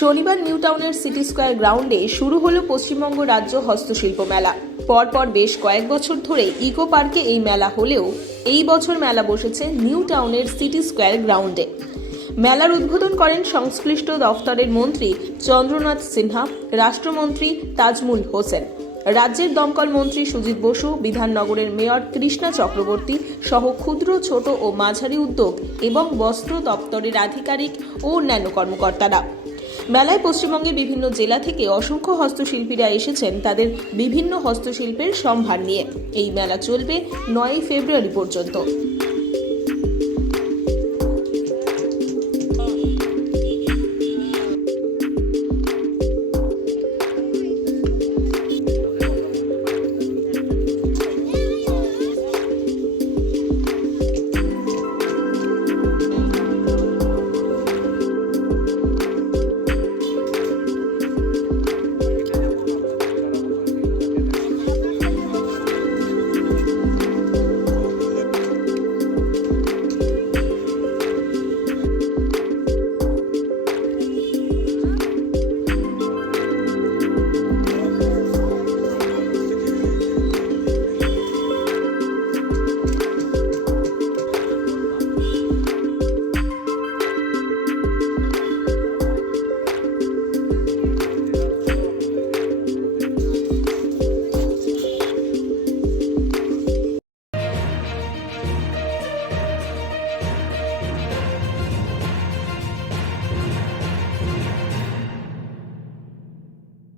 শনিবার নিউ টাউনের city square গ্রাউন্ডে শুরু হলো পশ্চিমবঙ্গ রাজ্য হস্তশিল্প মেলা। পরপর বেশ কয়েক বছর ধরে ইকো পার্কে এই মেলা হলেও এই বছর মেলা বসেছে নিউ টাউনের সিটি স্কোয়ার গ্রাউন্ডে। মেলার উদ্বোধন করেন সংশ্লিষ্ট দফতরের মন্ত্রী চন্দ্রনাথ সিনহা, রাষ্ট্রমন্ত্রী তাজমুল হোসেন। রাজ্যের দমকল মন্ত্রী সুজিত বসু, বিধাননগরের মেয়র কৃষ্ণা চক্রবর্তী সহ ক্ষুদ্র, ছোট ও মাঝারি উদ্যোগ এবং বস্ত্র দপ্তরের আধিকারিক ও অন্যান্য কর্মকর্তারা। মেলায় পশ্চিমবঙ্গে বিভিন্ন জেলা থেকে অসংখ্য হস্তশিল্পীরা এসেছেন তাদের বিভিন্ন হস্তশিল্পের সম্ভার নিয়ে। এই মেলা চলবে নয়ই ফেব্রুয়ারি পর্যন্ত।